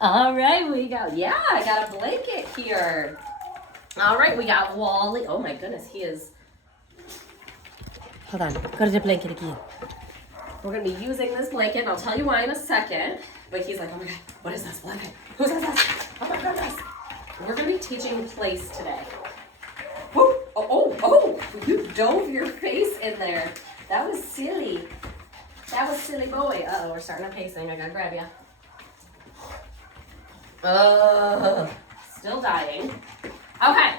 All right, we got, yeah, I got a blanket here. All right, we got Wally. Oh my goodness, he is. Hold on, go to the blanket again. We're gonna be using this blanket, and I'll tell you why in a second. But he's like, oh my God, what is this blanket? Who's this? Oh my goodness. We're gonna be teaching place today. Whoa, oh, you dove your face in there. That was silly. That was silly boy. Uh-oh, we're starting a pacing. I gotta grab you. Still dying. Okay,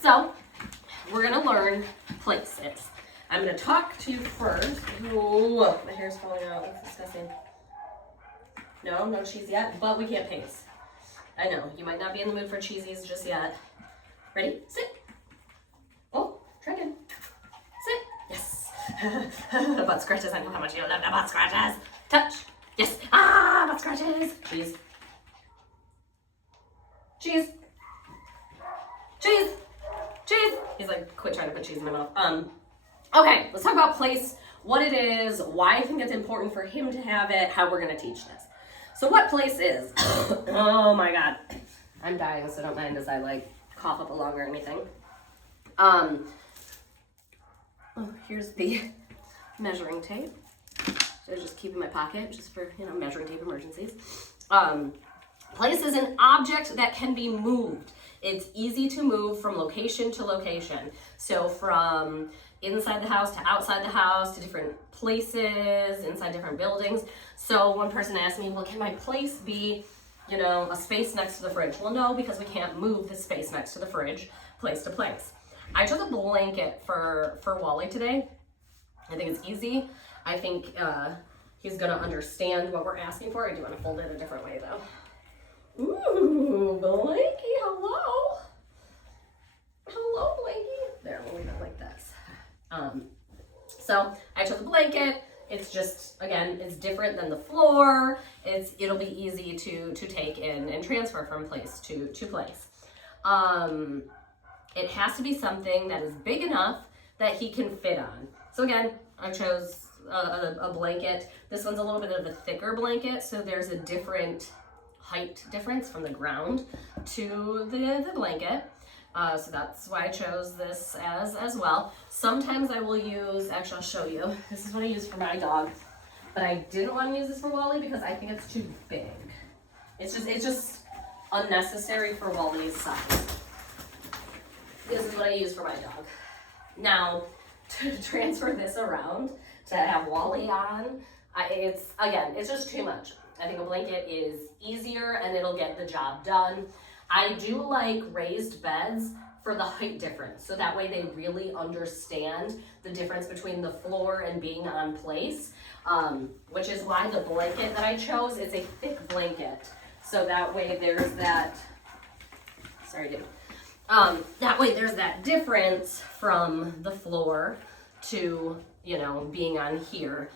so we're gonna learn places. I'm gonna talk to you first. Oh, my hair's falling out. That's disgusting. No cheese yet, but we can't pace. I know, you might not be in the mood for cheesies just yet. Ready? Sit. Oh, try again. Sit. Yes. Butt scratches. I know how much you love the butt scratches. Touch. Yes. Ah, butt scratches. Cheese. Cheese. Cheese. Cheese. He's like, quit trying to put cheese in my mouth. Okay, let's talk about place, what it is, why I think it's important for him to have it, how we're gonna teach this. So what place is? Oh my God. I'm dying, so don't mind as I like cough up a lung or anything. Here's the measuring tape. So just keep in my pocket just for, measuring tape emergencies. Place is an object that can be moved. It's easy to move from location to location. So from inside the house to outside the house to different places, inside different buildings. So one person asked me, well, can my place be, a space next to the fridge? Well, no, because we can't move the space next to the fridge place to place. I chose a blanket for Wally today. I think it's easy. I think he's gonna understand what we're asking for. I do want to fold it a different way though. Ooh, Blanky, hello. Hello, Blanky. There, we'll leave it like this. So I chose a blanket. It's just, again, it's different than the floor. It'll be easy to take in and transfer from place to place. It has to be something that is big enough that he can fit on. So again, I chose a blanket. This one's a little bit of a thicker blanket, so there's a different height difference from the ground to the blanket. So that's why I chose this as well. Sometimes I will use, actually I'll show you. This is what I use for my dog, but I didn't want to use this for Wally because I think it's too big. It's just unnecessary for Wally's size. This is what I use for my dog. Now, to transfer this around, to have Wally on, it's just too much. I think a blanket is easier and it'll get the job done. I do like raised beds for the height difference. So that way they really understand the difference between the floor and being on place, which is why the blanket that I chose, it's a thick blanket. So that way there's that, that way there's that difference from the floor to, being on here.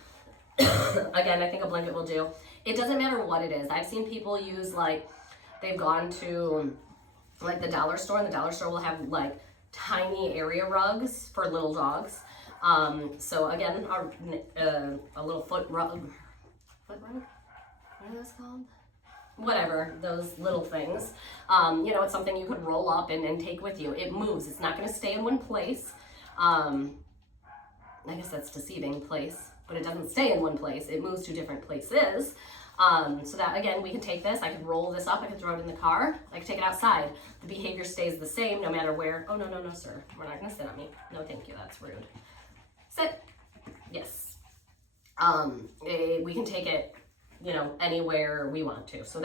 Again, I think a blanket will do. It doesn't matter what it is. I've seen people use they've gone to the dollar store, and the dollar store will have tiny area rugs for little dogs. So again, a little foot rug? What are those called? Whatever, those little things. It's something you could roll up and take with you. It moves. It's not going to stay in one place. I guess that's deceiving, place, but it doesn't stay in one place. It moves to different places. So that, again, we can take this, I could roll this up, I could throw it in the car, I could take it outside. The behavior stays the same no matter where. Oh, no, sir. We're not going to sit on me. No, thank you. That's rude. Sit. Yes. We can take it, anywhere we want to. So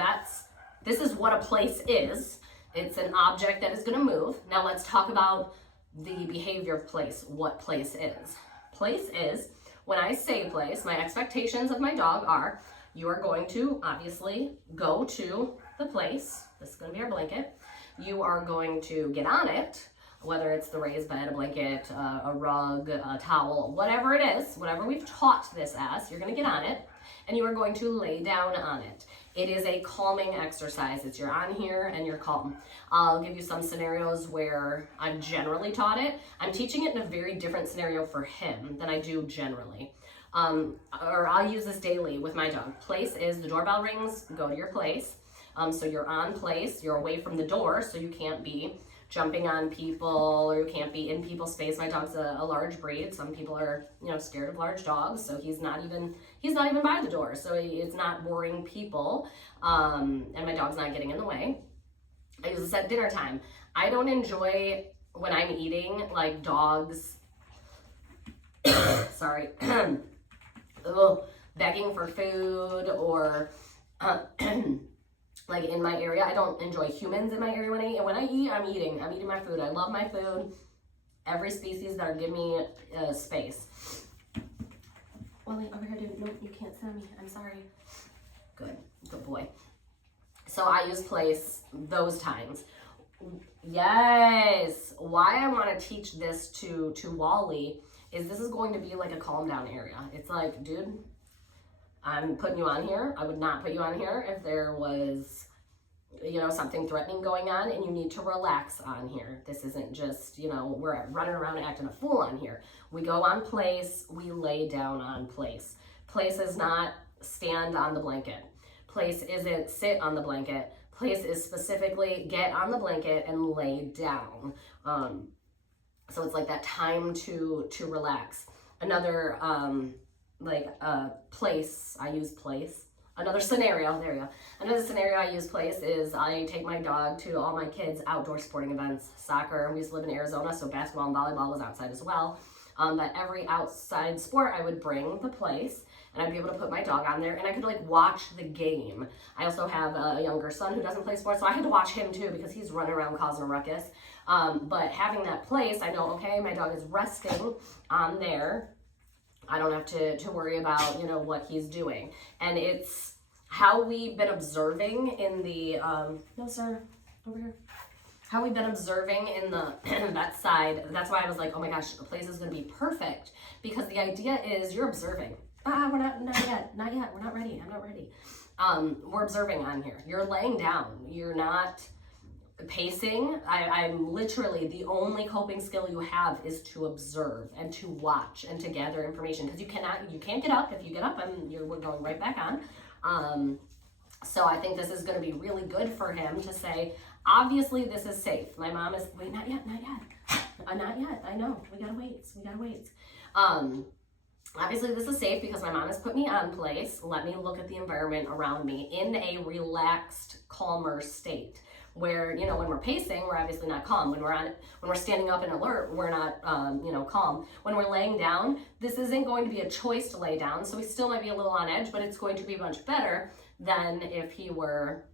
this is what a place is. It's an object that is going to move. Now let's talk about the behavior of place, what place is. Place is, when I say place, my expectations of my dog are, you are going to obviously go to the place. This is going to be our blanket. You are going to get on it, whether it's the raised bed, a blanket, a rug, a towel, whatever it is, whatever we've taught this as, you're going to get on it and you are going to lay down on it. It is a calming exercise. It's you're on here and you're calm. I'll give you some scenarios where I've generally taught it. I'm teaching it in a very different scenario for him than I do generally. Or I'll use this daily with my dog. Place is the doorbell rings, go to your place. So you're on place, you're away from the door, so you can't be jumping on people or you can't be in people's space. My dog's a large breed. Some people are, scared of large dogs, so he's not even by the door, so it's not boring people. And my dog's not getting in the way. I use this at dinner time. I don't enjoy when I'm eating, like, dogs, sorry, begging for food or like in my area. I don't enjoy humans in my area when I eat. I'm eating my food. I love my food. Every species that give me space. Wally, over here, dude. No, you can't sit on me. I'm sorry. Good boy. So I use place those times. Yes. Why I want to teach this to Wally is this is going to be like a calm down area. It's like, dude, I'm putting you on here. I would not put you on here if there was, something threatening going on and you need to relax on here. This isn't just, we're running around acting a fool on here. We go on place, we lay down on place. Place is not stand on the blanket. Place isn't sit on the blanket. Place is specifically get on the blanket and lay down. So it's like that time to relax. Another place, I use place. Another scenario, there you go. Another scenario I use place is I take my dog to all my kids' outdoor sporting events. Soccer, we used to live in Arizona, so basketball and volleyball was outside as well. But every outside sport, I would bring the place, and I'd be able to put my dog on there, and I could watch the game. I also have a younger son who doesn't play sports, so I had to watch him too because he's running around causing a ruckus. But having that place, I know, okay, my dog is resting on there. I don't have to worry about, what he's doing. And it's how we've been observing in the, no sir, over here. How we've been observing in the that side. That's why I was like, oh my gosh, the place is going to be perfect. Because the idea is you're observing. We're not yet. We're not ready. I'm not ready. We're observing on here. You're laying down. You're not pacing. I'm literally, the only coping skill you have is to observe and to watch and to gather information, because you can't get up. If you get up, we're going right back on. So I think this is going to be really good for him to say, obviously this is safe. My mom is, wait, not yet. Not yet. I know, we gotta wait. Obviously this is safe because my mom has put me on place. Let me look at the environment around me in a relaxed, calmer state. Where, when we're pacing, we're obviously not calm. When we're standing up and alert, we're not, calm. When we're laying down, this isn't going to be a choice to lay down, so we still might be a little on edge, but it's going to be much better than if he were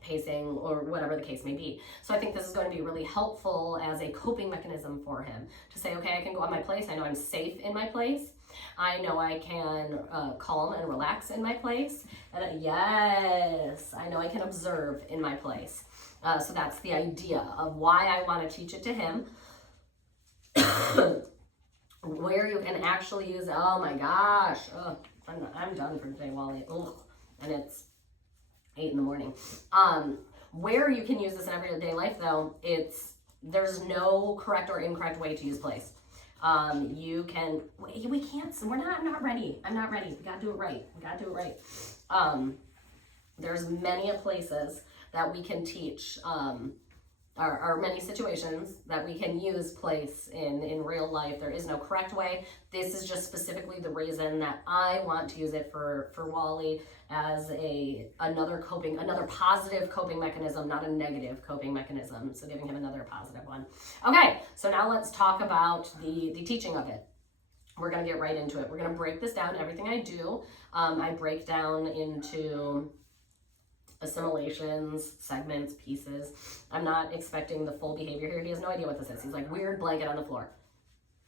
pacing or whatever the case may be. So I think this is going to be really helpful as a coping mechanism for him to say, okay, I can go on my place. I know I'm safe in my place. I know I can calm and relax in my place. And yes, I know I can observe in my place. So that's the idea of why I want to teach it to him. Where you can actually use, oh my gosh, I'm done for today, Wally. Ugh. And it's 8 in the. Where you can use this in everyday life, though, there's no correct or incorrect way to use place. You can, we're not ready. I'm not ready. We gotta do it right. There's many places that we can teach, are many situations that we can use place in real life. There is no correct way. This is just specifically the reason that I want to use it for Wally as another positive coping mechanism, not a negative coping mechanism. So giving him another positive one. Okay, so now let's talk about the teaching of it. We're gonna get right into it. We're gonna break this down. Everything I do, I break down into assimilations, segments, pieces. I'm not expecting the full behavior here. He has no idea what this is. He's like, weird blanket on the floor.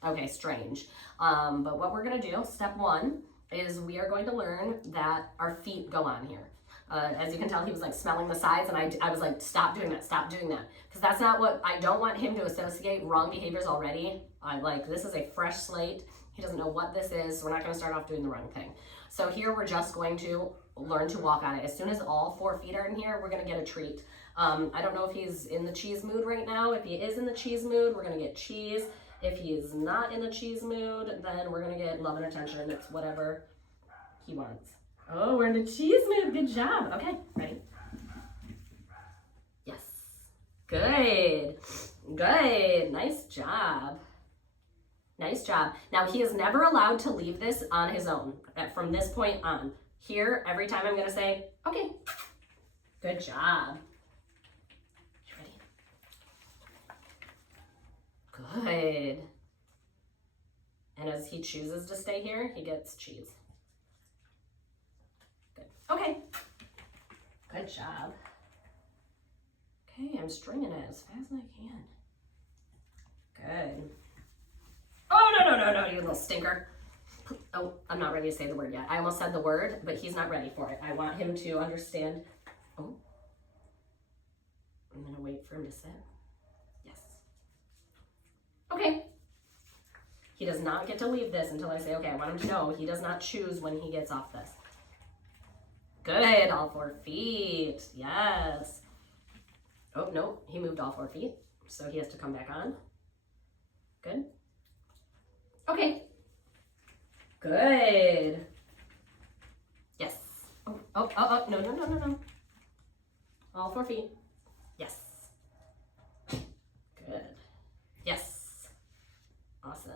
Okay, strange. But what we're gonna do, step 1, is we are going to learn that our feet go on here. As you can tell, he was smelling the sides, and I was like, stop doing that. Because that's not what, I don't want him to associate wrong behaviors already. This is a fresh slate. He doesn't know what this is, so we're not gonna start off doing the wrong thing. So here we're just going to learn to walk on it. As soon as all 4 feet are in here, we're gonna get a treat. I don't know if he's in the cheese mood right now. If he is in the cheese mood, we're gonna get cheese. If he is not in the cheese mood, then we're gonna get love and attention. It's whatever he wants. Oh, we're in the cheese mood. Good job. Okay, ready? Good. Good. Nice job. Nice job. Now he is never allowed to leave this on his own from this point on. Here, every time I'm going to say, okay. Good job. You ready? Good. And as he chooses to stay here, he gets cheese. Good. Okay. Good job. Okay, I'm stringing it as fast as I can. Good. Oh, no, you little stinker. Oh, I'm not ready to say the word yet. I almost said the word, but he's not ready for it. I want him to understand. Oh. I'm going to wait for him to sit. Yes. Okay. He does not get to leave this until I say, okay, I want him to know he does not choose when he gets off this. Good, all 4 feet. Yes. Oh, no, he moved all 4 feet, so he has to come back on. Good. Okay. Good. Yes. Oh, no. All 4 feet. Yes. Good. Yes. Awesome.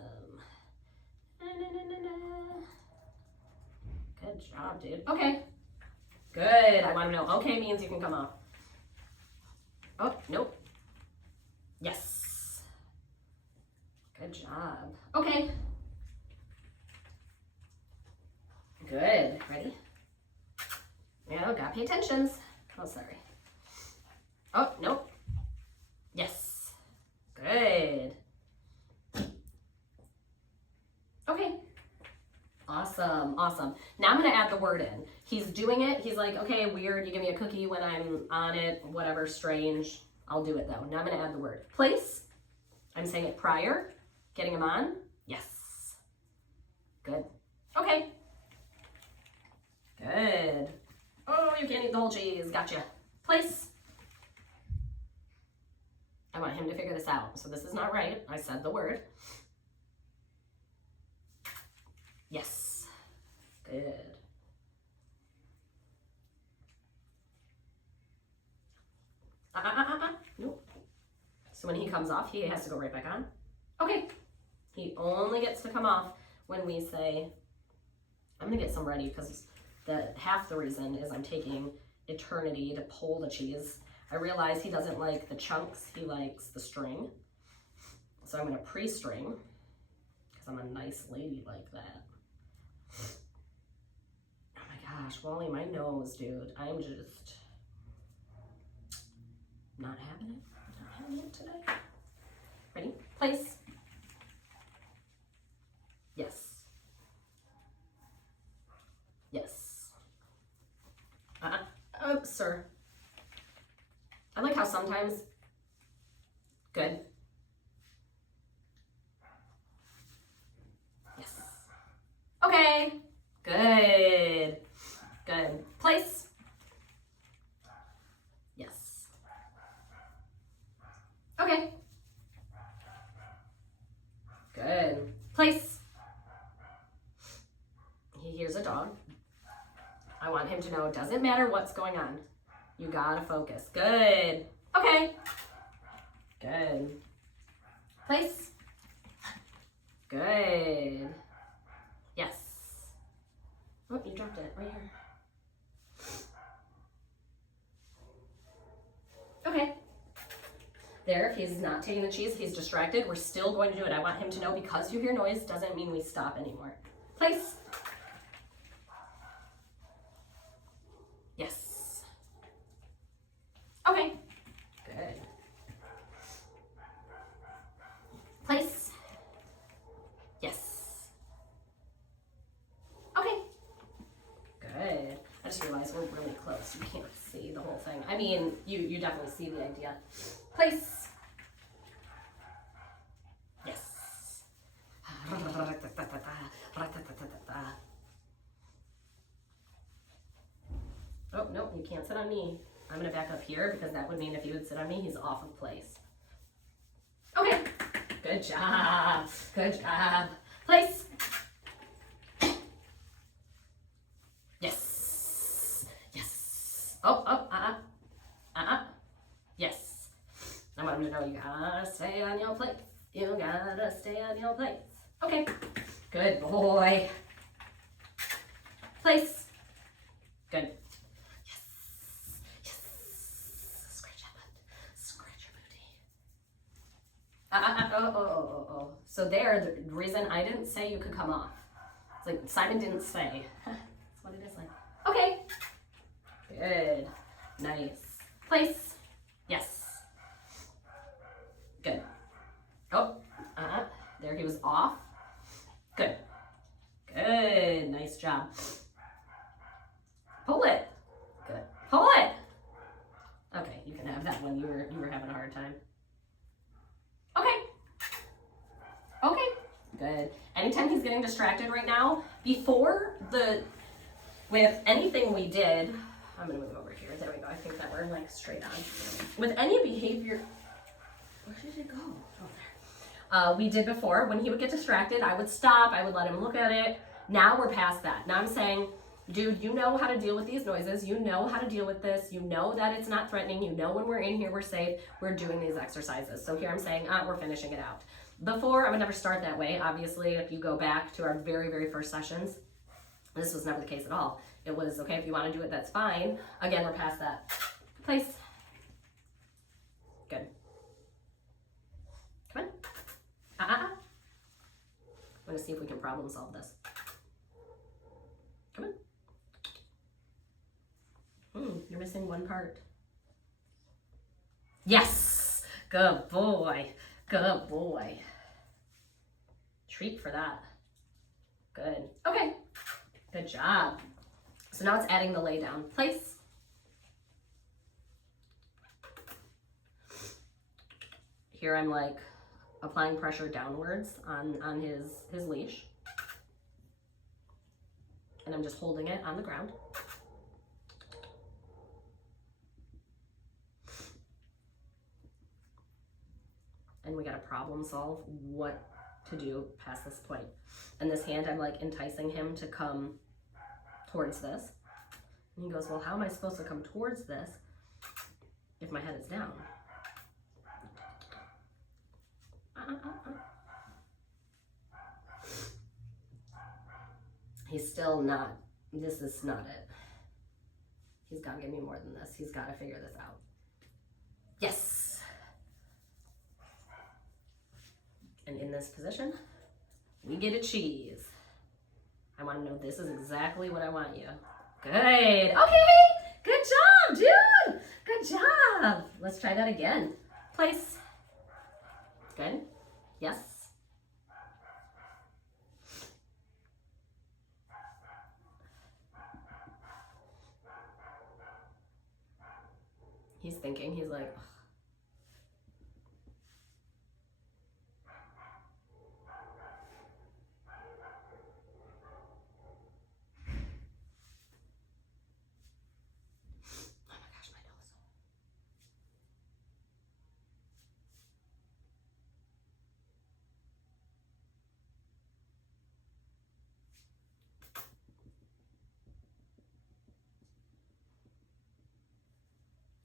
Good job, dude. Okay. Good. I want to know. Okay means you can come off. Oh, nope. Yes. Good job. Okay. Good. Ready? Yeah, gotta pay attention. Oh, sorry. Oh, nope. Yes. Good. Okay. Awesome. Awesome. Now I'm going to add the word in. He's doing it. He's like, okay, weird. You give me a cookie when I'm on it. Whatever. Strange. I'll do it though. Now I'm going to add the word. Place. I'm saying it prior. Getting him on. Yes. Good. Okay. Good. Oh, you can't eat the whole cheese. Gotcha. Place. I want him to figure this out. So this is not right. I said the word. Yes. Good. Nope. So when he comes off, he has to go right back on. Okay. He only gets to come off when we say, I'm going to get some ready because half the reason is I'm taking eternity to pull the cheese. I realize he doesn't like the chunks. He likes the string. So I'm going to pre-string because I'm a nice lady like that. Oh my gosh, Wally, my nose, dude. I'm just not having it. Not having it today. Ready? Place. Yes. Yes. Oh, sir. I like how sometimes. Good. Yes. Okay. Good. Good. Place. Yes. Okay. Good. Place. He hears a dog. I want him to know it doesn't matter what's going on. You gotta focus. Good. Okay. Good. Place. Good. Yes. Oh, you dropped it right here. Okay. There, if he's not taking the cheese, he's distracted. We're still going to do it. I want him to know because you hear noise doesn't mean we stop anymore. Place. Yes. Okay. Good. Place. Yes. Okay. Good. I just realized we're really close. You can't see the whole thing. I mean, you definitely see the idea. Place. Yes. Oh, no, you can't sit on me. I'm going to back up here because that would mean if you would sit on me, he's off of place. Okay. Good job. Good job. Place. Yes. Yes. Oh, yes. want him to know you gotta stay on your place. You gotta stay on your place. Okay, good boy. Place. Good. Yes, yes. Scratch that butt. Scratch your booty. Oh. So there, the reason I didn't say you could come off. It's like Simon didn't say. That's what it is like. Okay. Good. Nice. Place. Yes. Good. Oh. There he was off. Good. Good. Nice job. Pull it. Good. Pull it. Okay, you can have that one. You were having a hard time. Okay. Okay. Good. Anytime he's getting distracted right now, with anything we did, I'm gonna move over here. There we go. I think that we're like straight on. With any behavior, where did it go? Oh, there. We did before, when he would get distracted, I would stop. I would let him look at it. Now we're past that. Now I'm saying, dude, you know how to deal with these noises. You know how to deal with this. You know that it's not threatening. You know when we're in here, we're safe. We're doing these exercises. So here I'm saying, we're finishing it out. Before, I would never start that way. Obviously, if you go back to our very, very first sessions, this was never the case at all. It was, okay, if you want to do it, that's fine. Again, we're past that. Place. Good. Come on. I'm going to see if we can problem solve this. Come on. You're missing one part. Yes! Good boy. Good boy. Treat for that. Good. Okay. Good job. So now it's adding the lay down. Place. Here I'm like applying pressure downwards on his leash. And I'm just holding it on the ground. And we gotta problem solve what to do past this point. And this hand, I'm like enticing him to come towards this. And he goes, well, how am I supposed to come towards this if my head is down? He's still not, this is not it. He's gotta give me more than this. He's gotta figure this out. Yes. And in this position, we get a cheese. I want to know this is exactly what I want you. Good. Okay. Good job, dude. Good job. Let's try that again. Place. Good. Yes. He's thinking. He's like,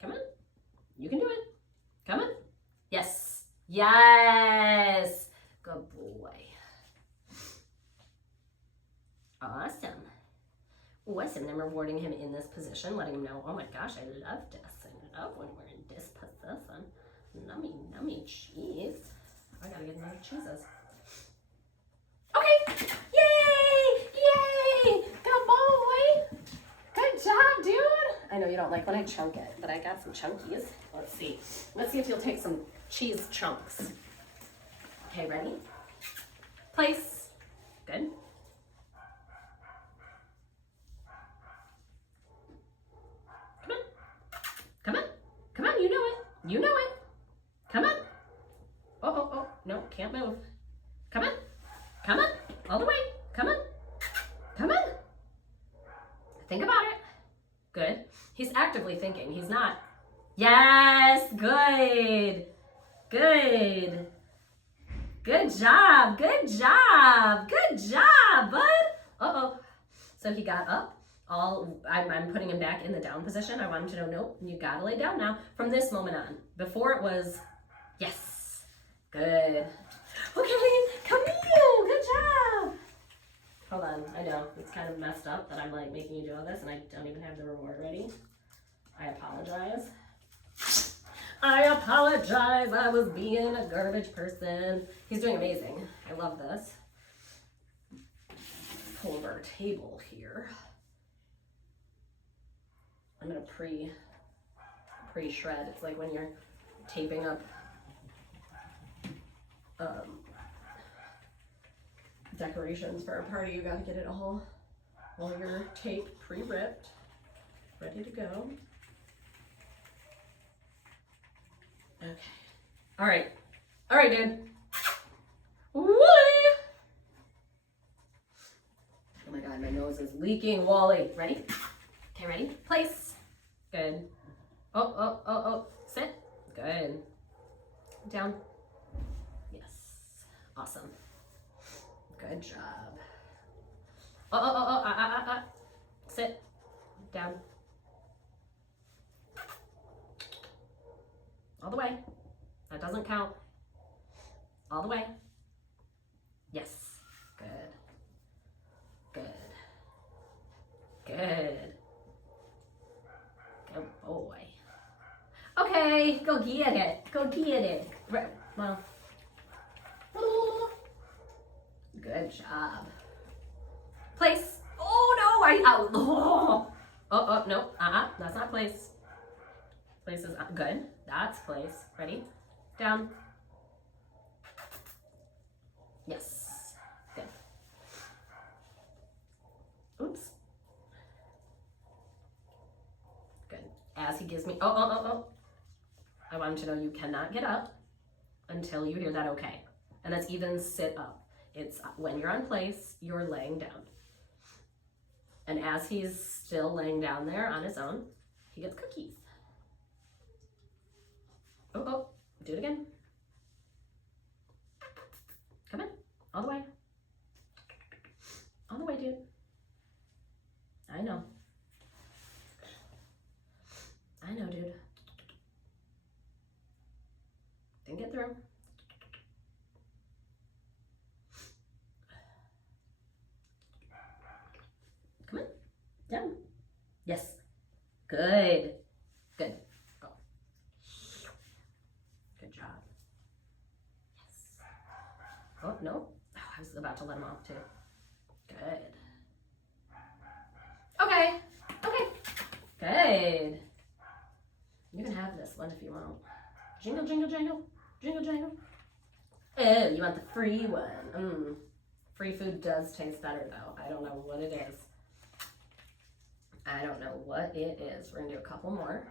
come on. You can do it. Come on. Yes. Yes. Good boy. Awesome. Awesome. Then rewarding him in this position, letting him know, oh my gosh, I love this. I love when we're in this position. Nummy cheese. I gotta get another cheeses. Okay. Yay! Yay! Good boy. Good job, dude. I know you don't like when I chunk it, but I got some chunkies. Let's see. Let's see if you'll take some cheese chunks. Okay, ready? Place. Good. Come on. Come on. Come on, you know it. You know it. Come on. Oh. No, can't move. Come on. Come on. All the way. Come on. Come on. Think about it. Good. He's actively thinking. He's not. Yes. Good. Good. Good job. Good job. Good job, bud. Uh-oh. So he got up. I'm putting him back in the down position. I want him to know, nope, you gotta lay down now from this moment on. Before it was, Yes. Good. Okay, come here. Good job. Hold on. I know it's kind of messed up that I'm like making you do all this and I don't even have the reward ready. I apologize. I apologize. I was being a garbage person. He's doing amazing. I love this. Pull over our table here. I'm gonna pre-shred. It's like when you're taping up decorations for a party, you gotta get it all your tape pre-ripped, ready to go. Okay. All right, dude. Wally! Oh my God, my nose is leaking. Wally, ready? Okay, ready? Place. Good. Oh. Sit. Good. Down. Yes. Awesome. Good job. Sit. Down. All the way. That doesn't count. All the way. Yes. Good. Good boy. Okay, go get it. Well. Good job. Place. Oh no, no. That's not place. Place is good. That's place. Ready? Down. Yes. Good. Oops. Good. As he gives me, I want him to know you cannot get up until you hear that okay. And that's even sit up. It's when you're on place, you're laying down. And as he's still laying down there on his own, he gets cookies. Do it again. Come on, all the way. All the way, dude. I know, dude. Think it through. Come on, down. Yes, good. Go. Good job. Yes. Oh, no. I was about to let him off too. Good. Okay. Good. You can have this one if you want. Jingle, jingle, jingle. Jingle, jangle. Oh, you want the free one. Free food does taste better though. I don't know what it is. We're gonna do a couple more.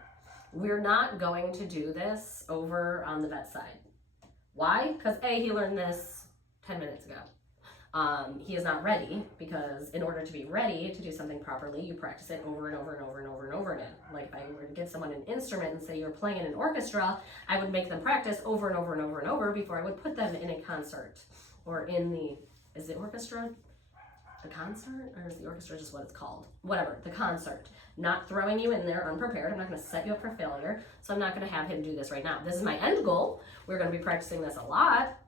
We're not going to do this over on the vet side. Why? Because A, he learned this 10 minutes ago. He is not ready because in order to be ready to do something properly, you practice it over and over and over and over and over again. Like if I were to give someone an instrument and say you're playing in an orchestra, I would make them practice over and over and over and over before I would put them in a concert or in the, is the orchestra the concert, or is the orchestra just what it's called? Whatever, the concert. Not throwing you in there unprepared. I'm not gonna set you up for failure, so I'm not gonna have him do this right now. This is my end goal. We're gonna be practicing this a lot.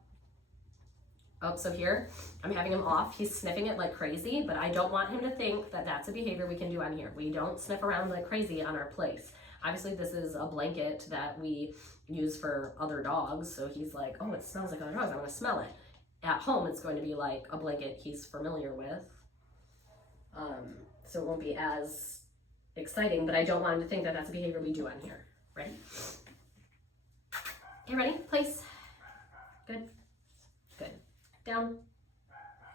Oh, so here, I'm having him off. He's sniffing it like crazy, but I don't want him to think that that's a behavior we can do on here. We don't sniff around like crazy on our place. Obviously, this is a blanket that we use for other dogs, so he's like, oh, it smells like other dogs, I'm gonna smell it. At home, it's going to be like a blanket he's familiar with. So it won't be as exciting, but I don't want him to think that that's a behavior we do on here. Ready? Okay, ready? Place. Good. Good. Down.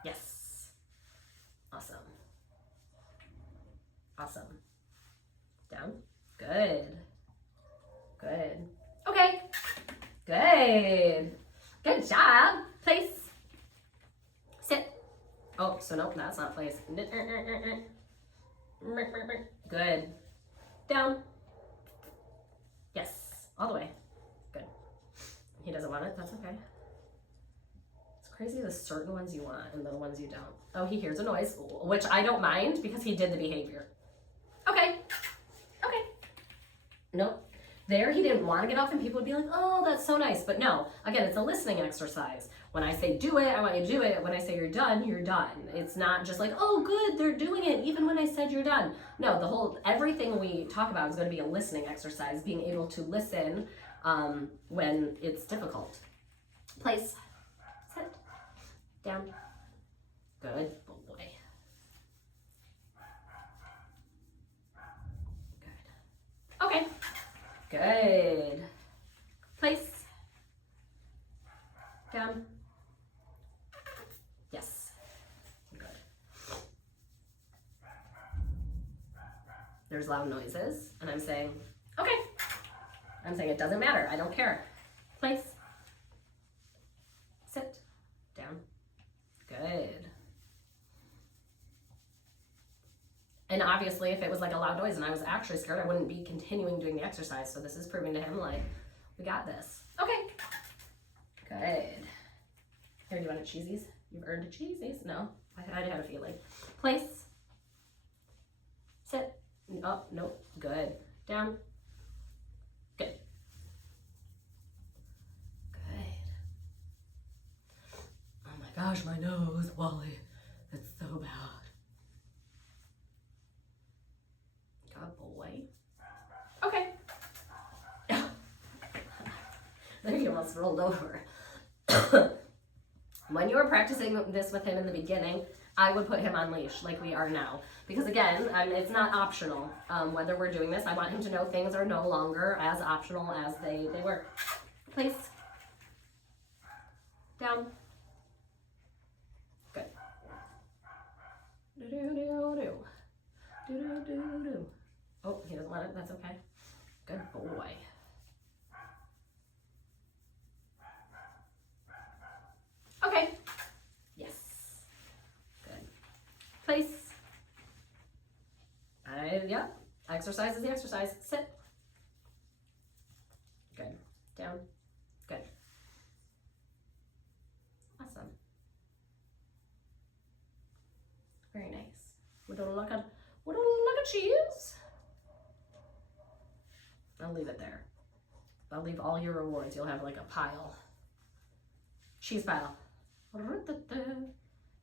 Yes. Awesome. Awesome. Down. Good. Good. Okay. Good. Good job. Place. Sit. Oh, so nope, that's not place. Good. Down. Yes. All the way. Good. He doesn't want it. That's okay. It's crazy the certain ones you want and the ones you don't. Oh, he hears a noise, which I don't mind because he did the behavior. Okay. Okay. Nope. There, he didn't want to get up, and people would be like, oh, that's so nice. But no, again, it's a listening exercise. When I say do it, I want you to do it. When I say you're done, you're done. It's not just like, oh, good, they're doing it, even when I said you're done. No, everything we talk about is going to be a listening exercise, being able to listen when it's difficult. Place, sit, down. Good boy. Good. Okay. Good. Place. Down. Yes. Good. There's loud noises, and I'm saying, okay. I'm saying it doesn't matter. I don't care. Place. Sit. Down. Good. And obviously, if it was like a loud noise and I was actually scared, I wouldn't be continuing doing the exercise. So this is proving to him, like, we got this. Okay. Good. Here, do you want a cheesies? You've earned a cheesies? No, I had a feeling. Place. Sit. Oh, nope. Good. Down. Good. Good. Oh my gosh, my nose, Wally. It's so bad. Good boy. Okay. There, you almost rolled over. When you were practicing this with him in the beginning, I would put him on leash like we are now. Because again, it's not optional whether we're doing this. I want him to know things are no longer as optional as they were. Place. Down. Good. Do-do-do-do. Do-do-do-do. Oh, he doesn't want it. That's okay. Good boy. Okay. Yes. Good. Place. Yeah. Exercise is the exercise. Sit. Good. Down. Good. Awesome. Very nice. Would you like a cheese? I'll leave it there. I'll leave all your rewards. You'll have like a pile. Cheese pile.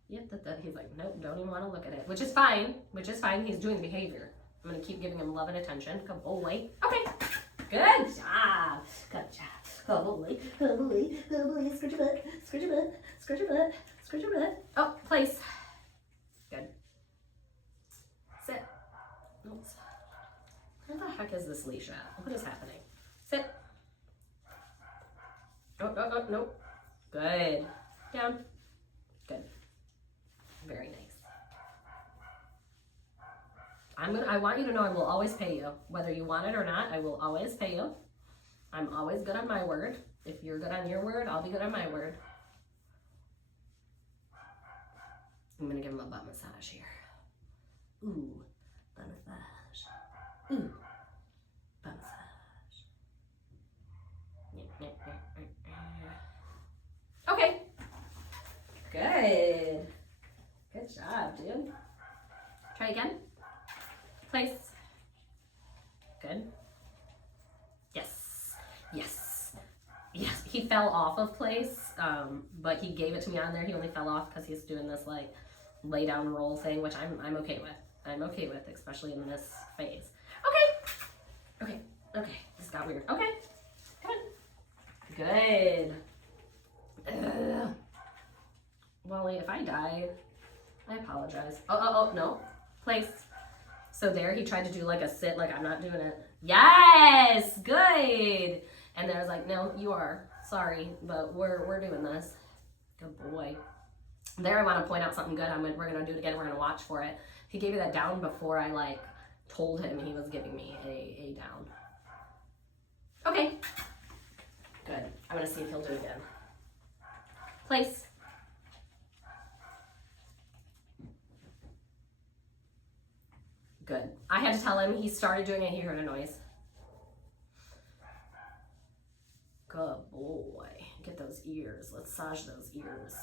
He's like, nope, don't even want to look at it. Which is fine. He's doing behavior. I'm going to keep giving him love and attention. Good boy. Okay. Good job. Good job. Good boy. Good boy. Good boy. Scratch your butt. Scratch your butt. Scratch your butt. Scratch your butt. Oh, place. Good. Sit. Oops. Where the heck is this leash at? What is happening? Sit. Oh, nope. Good. Down. Good. Very nice. I want you to know I will always pay you. Whether you want it or not, I will always pay you. I'm always good on my word. If you're good on your word, I'll be good on my word. I'm going to give him a butt massage here. Ooh, butt massage. Ooh, butt massage. Okay. Good. Good job, dude. Try again. Place. Good. Yes. Yes. Yes. He fell off of place, but he gave it to me on there. He only fell off because he's doing this like lay down roll thing, which I'm okay with. I'm okay with, especially in this phase. Okay. This got weird. Okay. Good. Wally, if I died, I apologize. Oh, no. Place. So there, he tried to do like a sit, like I'm not doing it. Yes, good. And then I was like, no, you are. Sorry, but we're doing this. Good boy. There, I want to point out something good. We're gonna do it again. We're gonna watch for it. He gave me that down before I like told him he was giving me a down. Okay. Good. I'm gonna see if he'll do it again. Place. Good. I had to tell him. He started doing it. He heard a noise. Good boy. Get those ears. Let's massage those ears.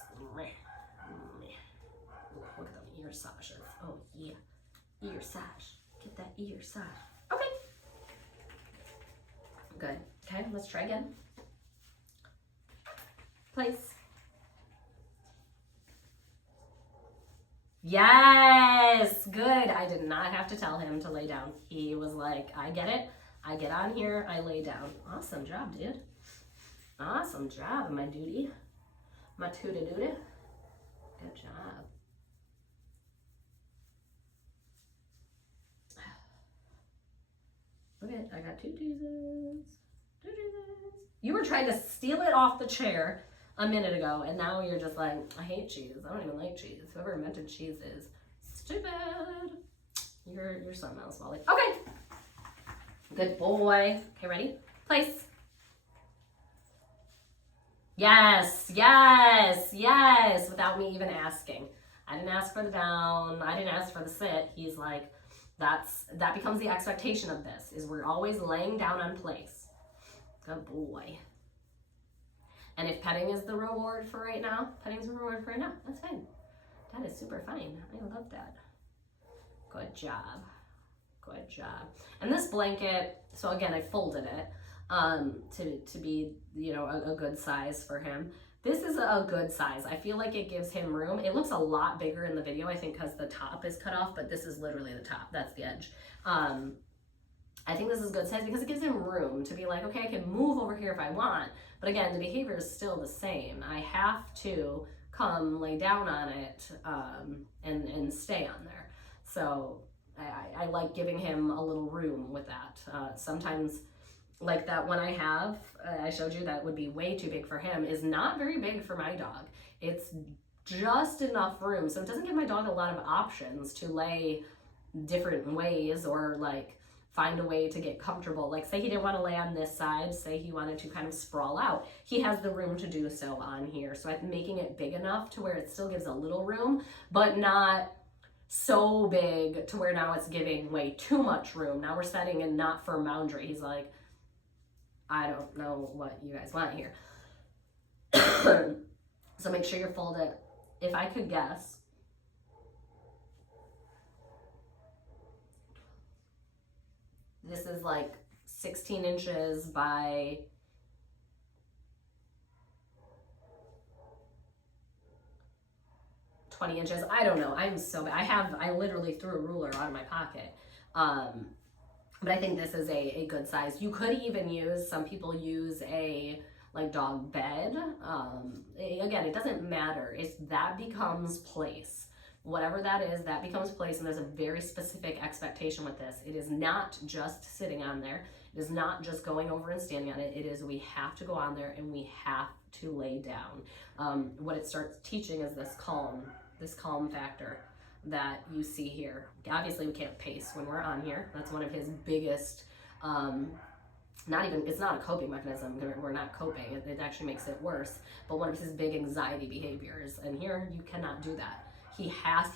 Look at them ear massages. Oh yeah. Ear massage. Get that ear massage. Okay. Good. Okay, let's try again. Place. Yes, good. I did not have to tell him to lay down. He was like, I get it. I get on here, I lay down. Awesome job, dude. Awesome job, my duty. My tootie dooty. Good job. Okay, I got two cheeses. Two cheeses. You were trying to steal it off the chair a minute ago, and now you're just like, I hate cheese. I don't even like cheese. Whoever invented cheese is stupid. You're something else, Wally. Okay. Good boy. Okay, ready? Place. Yes, yes, yes, without me even asking. I didn't ask for the down. I didn't ask for the sit. He's like, that becomes the expectation of this, is we're always laying down on place. Good boy. And if petting is the reward for right now, petting's the reward for right now, that's fine. That is super fine. I love that. Good job. Good job. And this blanket, so again, I folded it to be, you know, a good size for him. This is a good size. I feel like it gives him room. It looks a lot bigger in the video, I think, because the top is cut off, but this is literally the top. That's the edge. I think this is a good size because it gives him room to be like, okay, I can move over here if I want. But again, the behavior is still the same. I have to come lay down on it and stay on there. So I like giving him a little room with that. Sometimes, like that one I have, I showed you that would be way too big for him, is not very big for my dog. It's just enough room. So it doesn't give my dog a lot of options to lay different ways or like find a way to get comfortable. Like say he didn't want to lay on this side, say he wanted to kind of sprawl out. He has the room to do so on here. So I'm making it big enough to where it still gives a little room, but not so big to where now it's giving way too much room. Now we're setting a not firm boundary. He's like, I don't know what you guys want here. So make sure you're folded. If I could guess, this is like 16 inches by 20 inches. I don't know. I'm so bad. I literally threw a ruler out of my pocket. But I think this is a good size. You could even use, some people use a like dog bed. Again, it doesn't matter. That becomes place. Whatever that is, that becomes place, and there's a very specific expectation with this. It is not just sitting on there. It is not just going over and standing on it. It is, we have to go on there and we have to lay down. What it starts teaching is this calm factor that you see here. Obviously we can't pace when we're on here. That's one of his biggest, it's not a coping mechanism. We're not coping. It actually makes it worse. But one of his big anxiety behaviors, and here you cannot do that. He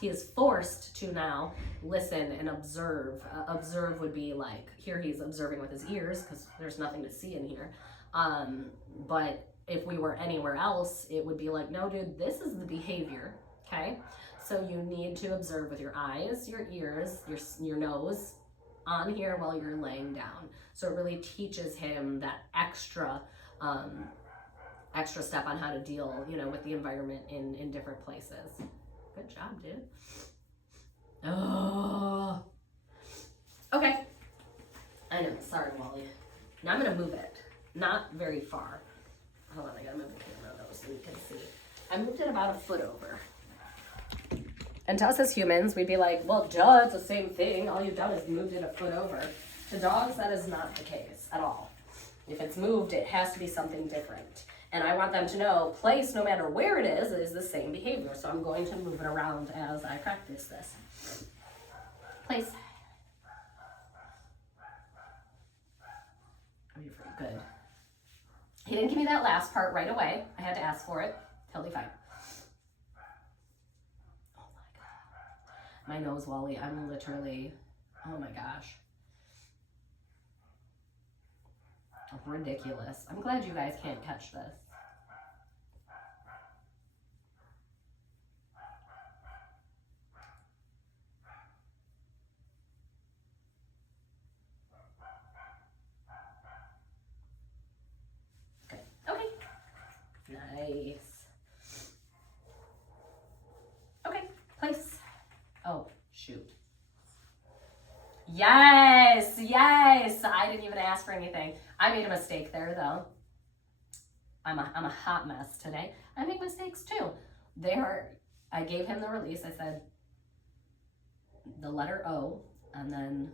is forced to now listen and observe. Observe would be like, here he's observing with his ears because there's nothing to see in here. But if we were anywhere else, it would be like, no dude, this is the behavior, okay? So you need to observe with your eyes, your ears, your nose on here while you're laying down. So it really teaches him that extra step on how to deal, with the environment in different places. Good job, dude. Oh. Okay. I know, sorry, Wally. Now I'm gonna move it. Not very far. Hold on, I gotta move the camera though so you can see. I moved it about a foot over. And to us as humans, we'd be like, well, duh, it's the same thing. All you've done is moved it a foot over. To dogs, that is not the case at all. If it's moved, it has to be something different. And I want them to know place, no matter where it is the same behavior. So I'm going to move it around as I practice this. Place. Oh, you're pretty good. He didn't give me that last part right away. I had to ask for it. Totally fine. My nose, Wally, I'm literally, oh my gosh. Ridiculous. I'm glad you guys can't catch this. Yes, yes. I didn't even ask for anything. I made a mistake there, though. I'm a hot mess today. I make mistakes too. I gave him the release. I said the letter O and then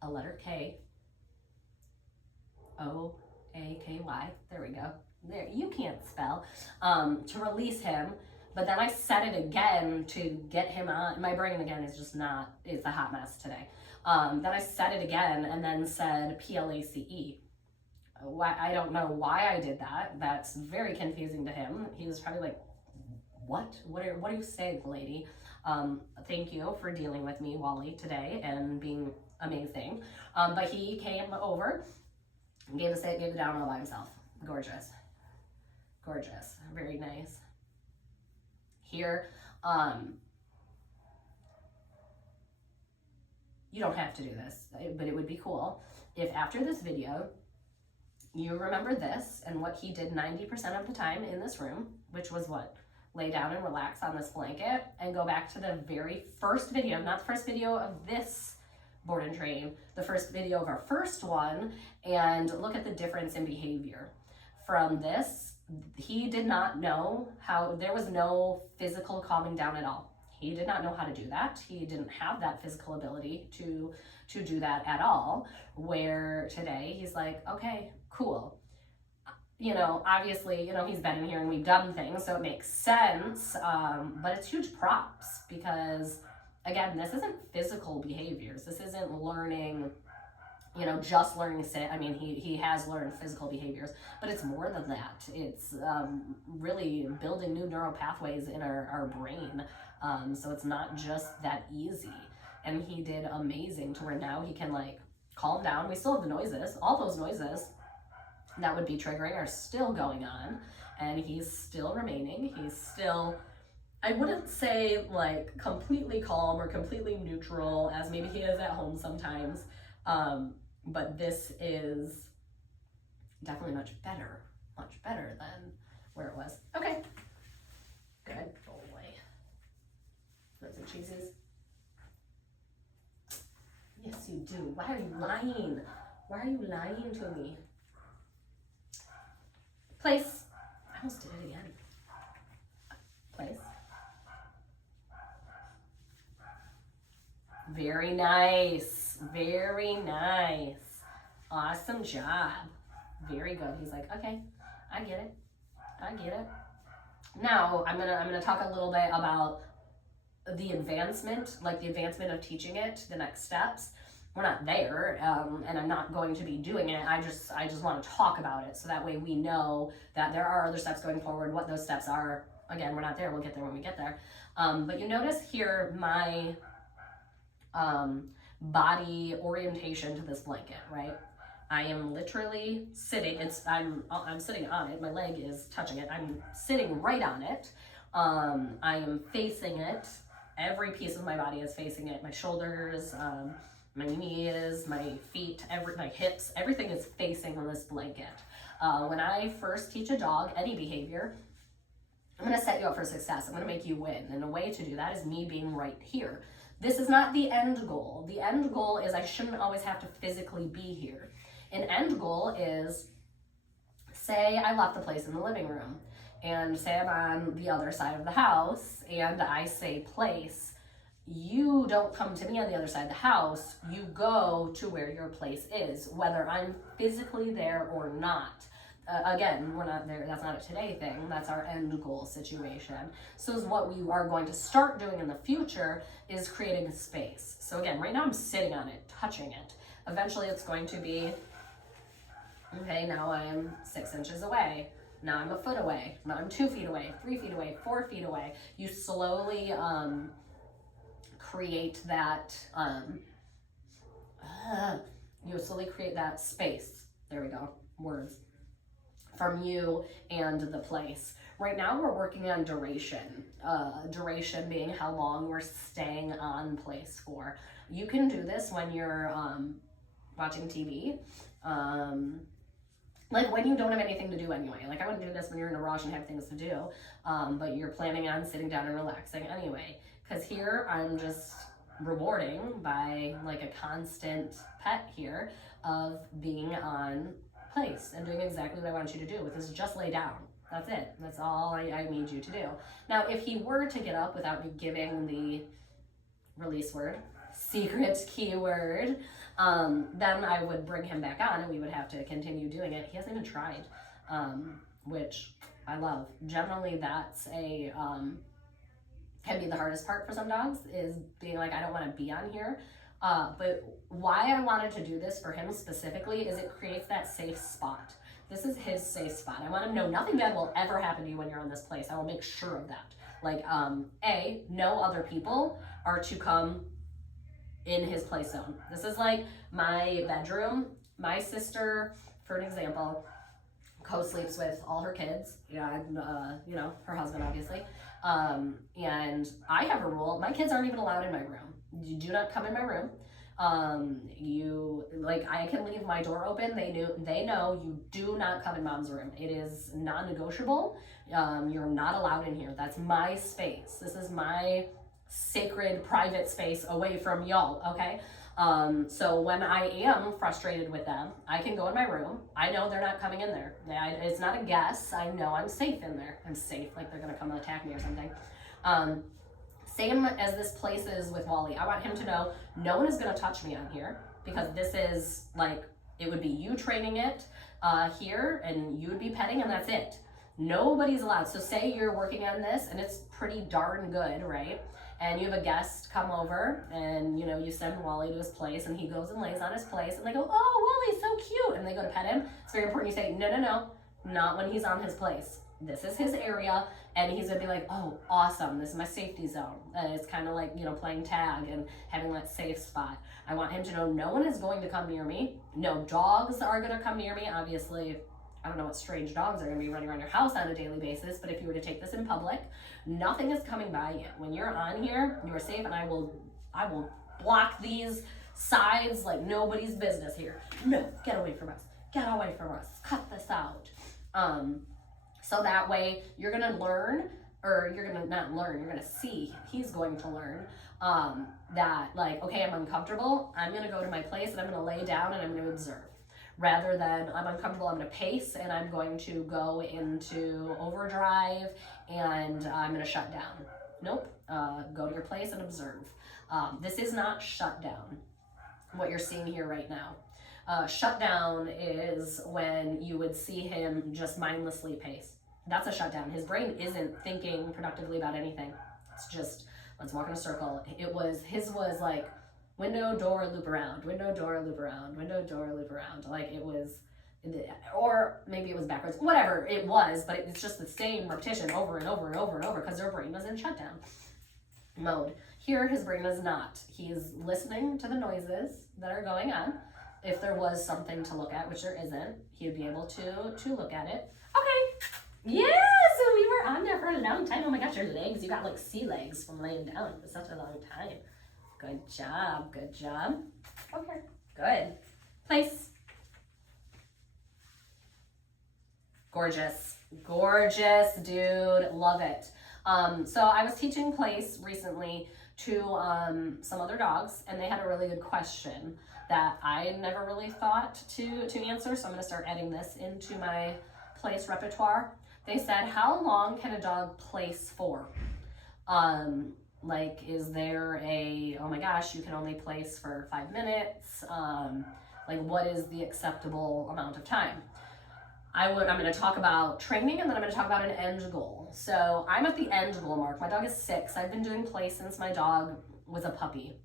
a letter K. O-A-K-Y. There we go. There, you can't spell. To release him. But then I said it again to get him on. My brain again is just not, it's a hot mess today. Then I said it again and then said P-L-A-C-E. Why, I don't know why I did that. That's very confusing to him. He was probably like, what are you saying, lady? Thank you for dealing with me, Wally, today and being amazing. But he came over and gave the down all by himself. Gorgeous. Gorgeous. Very nice. Here, you don't have to do this, but it would be cool if after this video, you remember this and what he did 90% of the time in this room, which was what? Lay down and relax on this blanket and go back to the very first video, not the first video of this board and train, the first video of our first one, and look at the difference in behavior. From this, he did not know how, there was no physical calming down at all. He did not know how to do that. He didn't have that physical ability to do that at all. Where today he's like, okay, cool. You know, obviously, you know, he's been in here and we've done things, so it makes sense. But it's huge props because, again, this isn't physical behaviors. This isn't learning, you know, just learning to sit. I mean, he has learned physical behaviors, but it's more than that. It's really building new neural pathways in our brain. So it's not just that easy. And he did amazing to where now he can like calm down. We still have the noises. All those noises that would be triggering are still going on. And he's still remaining. He's still, I wouldn't say like completely calm or completely neutral as maybe he is at home sometimes. But this is definitely much better than where it was. Okay, good, go away. Want some cheeses? Yes, you do. Why are you lying? Why are you lying to me? Place. I almost did it again. Place. Very nice. Very nice. Awesome job. Very good. He's like, okay, I get it. I get it. Now I'm gonna talk a little bit about the advancement, like the advancement of teaching it, the next steps. We're not there, and I'm not going to be doing it. I just want to talk about it so that way we know that there are other steps going forward, what those steps are. Again, we're not there. We'll get there when we get there. But you notice here my body orientation to this blanket, right? I am literally sitting. I'm sitting on it. My leg is touching it. I'm sitting right on it. I am facing it. Every piece of my body is facing it. My shoulders, my knees, my feet, my hips, everything is facing this blanket. When I first teach a dog any behavior, I'm going to set you up for success. I'm going to make you win. And a way to do that is me being right here. This is not the end goal. The end goal is I shouldn't always have to physically be here. An end goal is, say I left the place in the living room, and say I'm on the other side of the house, and I say place. You don't come to me on the other side of the house. You go to where your place is, whether I'm physically there or not. Again, we're not there. That's not a today thing. That's our end goal situation. So is what we are going to start doing in the future is creating a space. So again, right now I'm sitting on it, touching it. Eventually it's going to be, okay, now I'm 6 inches away. Now I'm a foot away. Now I'm 2 feet away, 3 feet away, 4 feet away. You slowly create that, space. There we go, words. From you and the place. Right now we're working on duration. Duration being how long we're staying on place for. You can do this when you're watching TV. Like when you don't have anything to do anyway. Like I wouldn't do this when you're in a rush and have things to do, but you're planning on sitting down and relaxing anyway. Because here I'm just rewarding by like a constant pet here of being on place and doing exactly what I want you to do, which is just lay down. That's it. That's all I need you to do. Now, if he were to get up without you giving the release word, secret keyword, then I would bring him back on and we would have to continue doing it. He hasn't even tried, which I love. Generally, that's a can be the hardest part for some dogs, is being like, I don't want to be on here. But why I wanted to do this for him specifically is it creates that safe spot. This is his safe spot. I want him to know nothing bad will ever happen to you when you're on this place. I will make sure of that. Like, no other people are to come in his play zone. This is like my bedroom. My sister, for an example, co-sleeps with all her kids, and her husband, obviously. And I have a rule: my kids aren't even allowed in my room. You do not come in my room. I can leave my door open. They know you do not come in mom's room. It is non-negotiable. You're not allowed in here. That's my space. This is my sacred private space away from y'all, okay? So when I am frustrated with them, I can go in my room. I know they're not coming in there. It's not a guess. I know I'm safe in there. I'm safe, like they're gonna come and attack me or something. Same as this place is with Wally. I want him to know no one is gonna touch me on here, because this is like, it would be you training it here, and you would be petting, and that's it. Nobody's allowed. So say you're working on this and it's pretty darn good, right? And you have a guest come over, and you send Wally to his place, and he goes and lays on his place, and they go, oh, Wally's so cute, and they go to pet him. It's very important you say, no, not when he's on his place. This is his area, and he's gonna be like, oh, awesome, this is my safety zone. It's kind of like, playing tag and having that safe spot. I want him to know no one is going to come near me. No dogs are gonna come near me. Obviously, I don't know what strange dogs are gonna be running around your house on a daily basis, but if you were to take this in public, nothing is coming by you. When you're on here, you are safe, and I will block these sides like nobody's business here. No, get away from us. Get away from us. Cut this out. So that way you're gonna learn, or you're gonna not learn, you're gonna see, he's going to learn that, like, okay, I'm uncomfortable, I'm gonna go to my place and I'm gonna lay down and I'm gonna observe. Rather than I'm uncomfortable, I'm gonna pace and I'm going to go into overdrive and I'm gonna shut down. Nope, go to your place and observe. This is not shut down, what you're seeing here right now. Shutdown is when you would see him just mindlessly pace. That's a shutdown. His brain isn't thinking productively about anything. It's just, let's walk in a circle. His was like, window, door, loop around, window, door, loop around, window, door, loop around. Like it was, or maybe it was backwards, whatever it was, but it's just the same repetition over and over and over and over, because their brain was in shutdown mode. Here, his brain is not. He's listening to the noises that are going on. If there was something to look at, which there isn't, he would be able to look at it. Okay. Yeah, so we were on there for a long time. Oh my gosh, your legs, you got like sea legs from laying down for such a long time. Good job, good job. Okay, good. Place. Gorgeous, gorgeous, dude, love it. So I was teaching place recently to some other dogs, and they had a really good question that I never really thought to answer, so I'm gonna start adding this into my place repertoire. They said, how long can a dog place for? Like, is there oh my gosh, you can only place for 5 minutes? Like, what is the acceptable amount of time? I'm gonna talk about training, and then I'm gonna talk about an end goal. So I'm at the end goal mark. My dog is 6. I've been doing play since my dog was a puppy.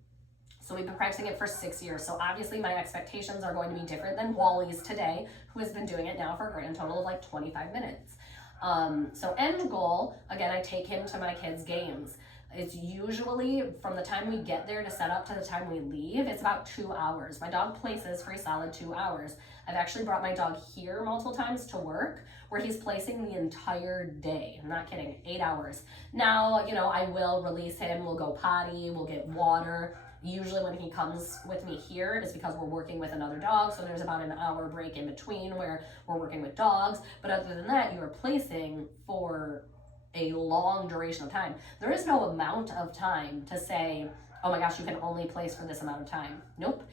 So we've been practicing it for 6 years. So obviously my expectations are going to be different than Wally's today, who has been doing it now for a grand total of like 25 minutes. So end goal, again, I take him to my kids' games. It's usually from the time we get there to set up to the time we leave, it's about 2 hours. My dog places for a solid 2 hours. I've actually brought my dog here multiple times to work, where he's placing the entire day. I'm not kidding, 8 hours. Now, I will release him, we'll go potty, we'll get water. Usually when he comes with me here, it's because we're working with another dog, so there's about an hour break in between where we're working with dogs. But other than that, you are placing for a long duration of time. There is no amount of time to say, oh my gosh, you can only place for this amount of time. Nope.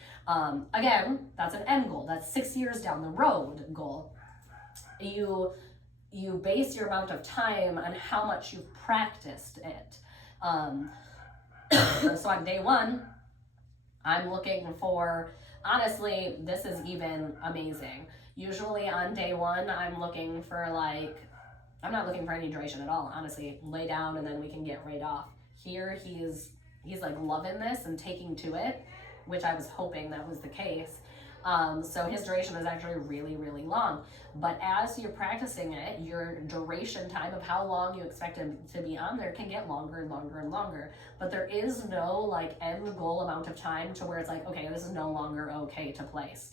Again, that's an end goal. That's 6 years down the road goal. You base your amount of time on how much you've practiced it. So on day 1, I'm looking for, honestly, this is even amazing. Usually on day 1, I'm looking for I'm not looking for any duration at all, honestly. Lay down and then we can get right off. Here, he's like loving this and taking to it, which I was hoping that was the case. So his duration is actually really, really long. But as you're practicing it, your duration time of how long you expect him to be on there can get longer and longer and longer. But there is no end goal amount of time to where it's like, okay, this is no longer okay to place.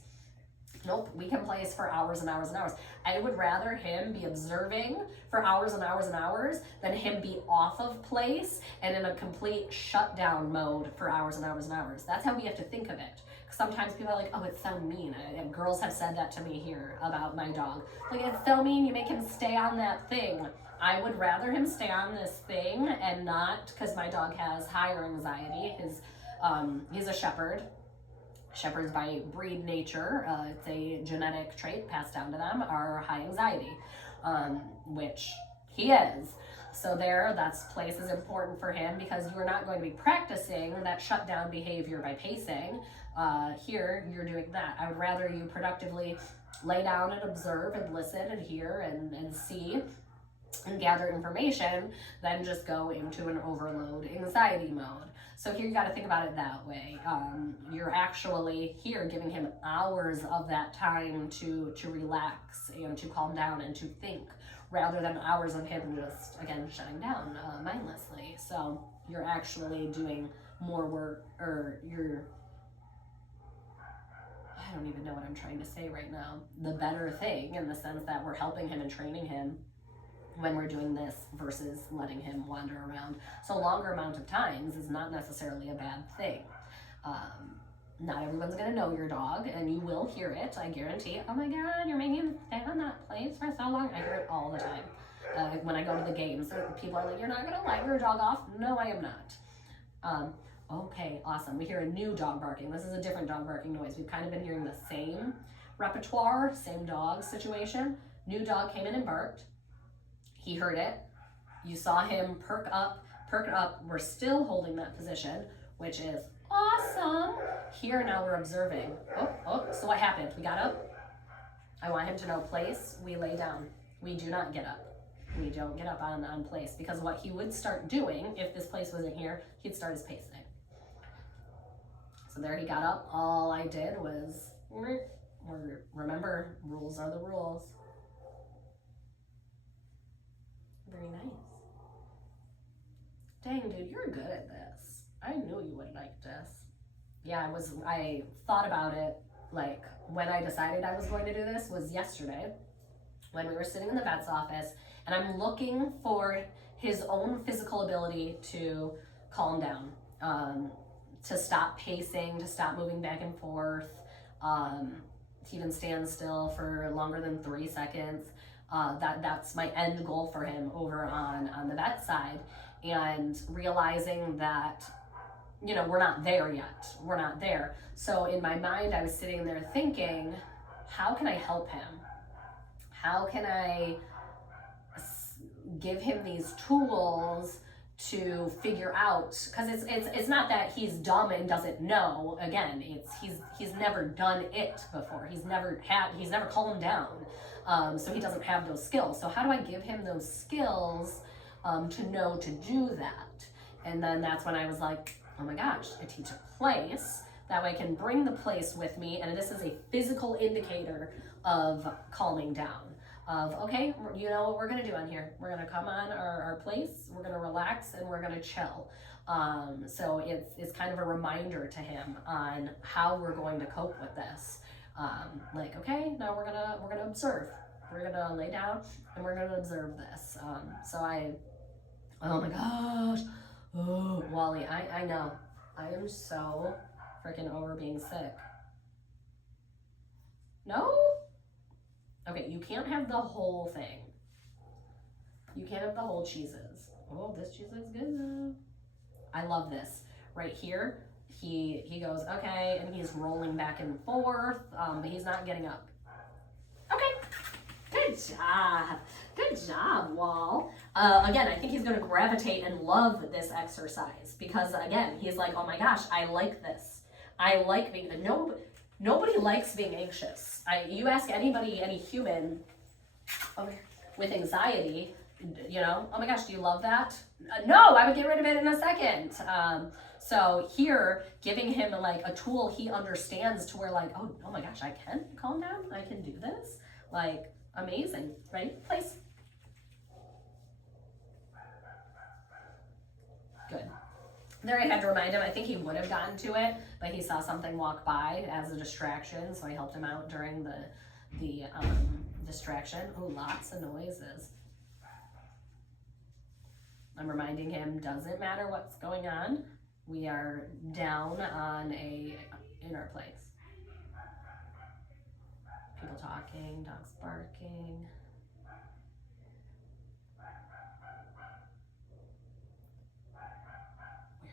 Nope, we can place for hours and hours and hours. I would rather him be observing for hours and hours and hours than him be off of place and in a complete shutdown mode for hours and hours and hours. That's how we have to think of it. Sometimes people are like, oh, it's so mean. And girls have said that to me here about my dog. Like, it's so mean, you make him stay on that thing. I would rather him stay on this thing and not, because my dog has higher anxiety. He's a shepherd. Shepherds by breed nature, it's a genetic trait passed down to them, are high anxiety, which he is. So that's place is important for him because you're not going to be practicing that shutdown behavior by pacing. Here, you're doing that. I would rather you productively lay down and observe and listen and hear and see and gather information than just go into an overload anxiety mode. So here you got to think about it that way. You're actually here giving him hours of that time to relax and to calm down and to think, rather than hours of him just, again, shutting down mindlessly. So you're actually doing more work, or I don't even know what I'm trying to say right now. The better thing, in the sense that we're helping him and training him when we're doing this versus letting him wander around. So longer amount of times is not necessarily a bad thing. Not everyone's gonna know your dog, and you will hear it, I guarantee. Oh my God, you're making him stay on that place for so long. I hear it all the time. When I go to the games, people are like, you're not gonna let your dog off? No, I am not. Okay, awesome. We hear a new dog barking. This is a different dog barking noise. We've kind of been hearing the same repertoire, same dog situation. New dog came in and barked. He heard it. You saw him perk up. We're still holding that position, which is awesome. Here now we're observing. So what happened? We got up. I want him to know place. We lay down. We do not get up. We don't get up on place, because what he would start doing if this place wasn't here, he'd start his pacing. So there he got up. All I did was, remember, rules are the rules. Very nice. Dang, dude, you're good at this. I knew you would like this. Yeah, I thought about it, when I decided I was going to do this was yesterday, when we were sitting in the vet's office, and I'm looking for his own physical ability to calm down, to stop pacing, to stop moving back and forth, to even stand still for longer than 3 seconds. That's my end goal for him over on the vet side, and realizing that, we're not there yet. We're not there. So in my mind, I was sitting there thinking, how can I help him? How can I give him these tools to figure out, because it's not that he's dumb and doesn't know. Again, he's never done it before. He's never calmed down. So he doesn't have those skills. So how do I give him those skills to know to do that? And then that's when I was like, oh my gosh, I teach a place. That way I can bring the place with me, and this is a physical indicator of calming down. Of, okay, you know what we're gonna do on here? We're gonna come on our place, we're gonna relax, and we're gonna chill. So it's kind of a reminder to him on how we're going to cope with this. Okay, now we're gonna observe. We're gonna lay down and we're gonna observe this. Oh my gosh, oh, Wally, I know, I am so freaking over being sick. No? Okay, you can't have the whole thing. You can't have the whole cheeses. Oh, this cheese is good though. I love this. right here, he goes, okay, and he's rolling back and forth, but he's not getting up. Okay, good job. Good job, Wall. Again, I think he's gonna gravitate and love this exercise because again, he's like, oh my gosh, I like this. I like being, nobody likes being anxious. You ask anybody, any human with anxiety, you know, oh my gosh, do you love that? No, I would get rid of it in a second. So here, giving him like a tool he understands to where like, oh my gosh, I can calm down. I can do this. Like, amazing, right? Place. Good. There I had to remind him, I think he would have gotten to it, but he saw something walk by as a distraction, so I helped him out during the distraction. Oh, lots of noises. I'm reminding him, doesn't matter what's going on, we are down on in our place. People talking, dogs barking.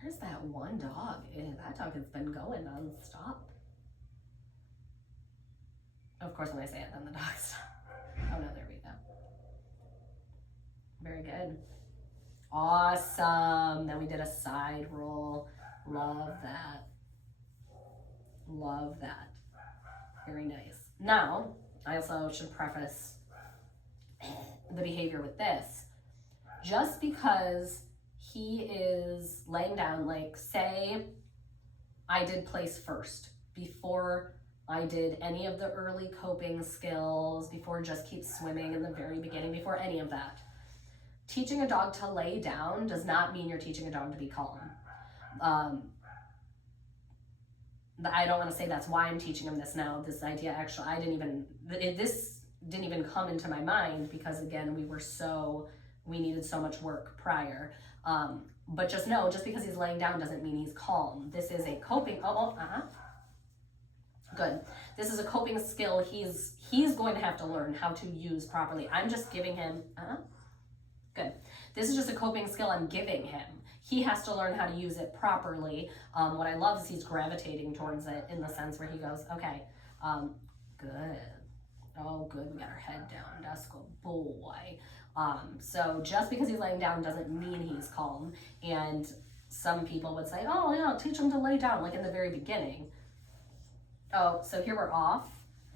Where's that one dog? That dog has been going non-stop. Of course, when I say it, then the dog stops. Oh no, there we go. Very good. Awesome. Then we did a side roll. Love that. Love that. Very nice. Now, I also should preface the behavior with this. Just because he is laying down, like say I did place first before I did any of the early coping skills, before just keep swimming in the very beginning, before any of that. Teaching a dog to lay down does not mean you're teaching a dog to be calm. I don't want to say that's why I'm teaching him this now. This idea, actually, this didn't even come into my mind because again, we needed so much work prior. But just know, just because he's laying down doesn't mean he's calm. This is a coping, Good. This is a coping skill he's going to have to learn how to use properly. I'm just giving him, Good. This is just a coping skill I'm giving him. He has to learn how to use it properly. What I love is he's gravitating towards it in the sense where he goes, okay, good. Oh, good, we got our head down, that's good boy. So just because he's laying down doesn't mean he's calm. And some people would say, oh yeah, teach him to lay down, like in the very beginning. Oh, so here we're off.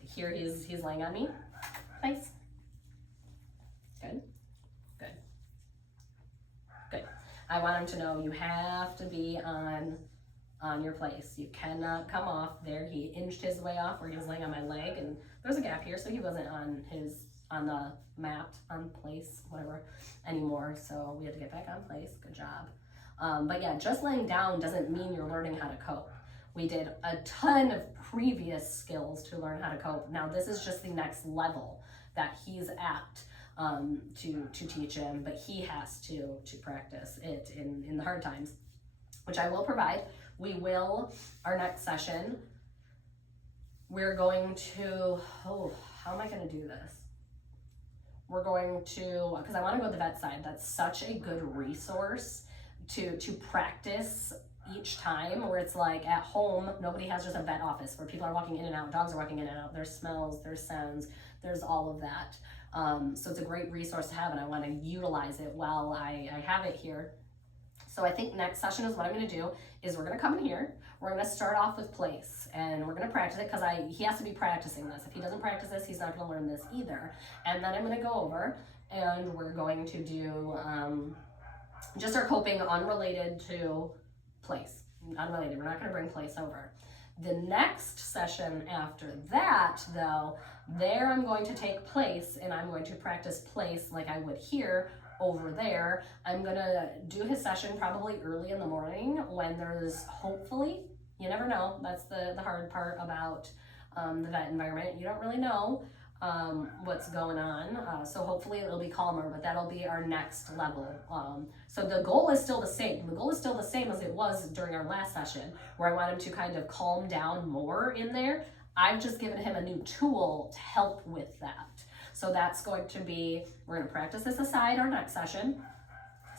Here he's laying on me. Nice. Good. Good. Good. I want him to know you have to be on your place. You cannot come off there. He inched his way off where he was laying on my leg, and there's a gap here, so he wasn't on the mat, on place, whatever, anymore. So we had to get back on place. Good job. But yeah, just laying down doesn't mean you're learning how to cope. We did a ton of previous skills to learn how to cope. Now this is just the next level that he's at to teach him, but he has to practice it in the hard times, which I will provide. We will, our next session, we're going to, how am I going to do this? We're going to, because I want to go to the vet side. That's such a good resource to practice each time, where it's like at home, nobody has just a vet office where people are walking in and out, dogs are walking in and out, there's smells, there's sounds, there's all of that. So it's a great resource to have, and I want to utilize it while I have it here. So I think next session is what I'm going to do is we're going to come in here, we're going to start off with place, and we're going to practice it because he has to be practicing this. If he doesn't practice this, he's not going to learn this either. And then I'm going to go over and we're going to do just our coping unrelated to place. Unrelated, we're not going to bring place over. The next session after that, though, there I'm going to take place and I'm going to practice place like I would here over there. I'm going to do his session probably early in the morning when there's, hopefully, you never know, that's the hard part about the vet environment. You don't really know what's going on, so hopefully it'll be calmer, but that'll be our next level. So the goal is still the same. The goal is still the same as it was during our last session, where I want him to kind of calm down more in there. I've just given him a new tool to help with that. So that's going to be, we're going to practice this aside our next session,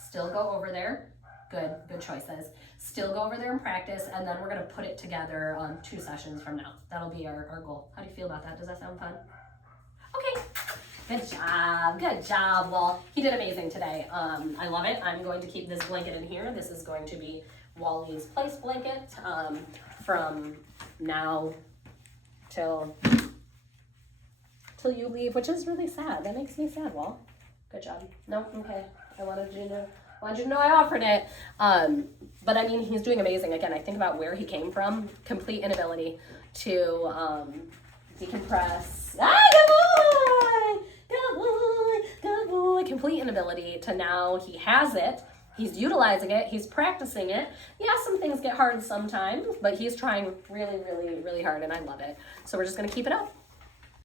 still go over there, Good choices. Still go over there and practice, and then we're gonna put it together 2 sessions from now. That'll be our goal. How do you feel about that? Does that sound fun? Okay, good job. Well, he did amazing today. I love it. I'm going to keep this blanket in here. This is going to be Wally's place blanket from now till you leave, which is really sad. That makes me sad, Wall. Good job. No, okay. I wanted you to know I offered it. But I mean, he's doing amazing. Again, I think about where he came from. Complete inability to decompress. Good boy. Complete inability to now he has it. He's utilizing it. He's practicing it. Yeah, some things get hard sometimes, but he's trying really, really, really hard, and I love it. So we're just going to keep it up.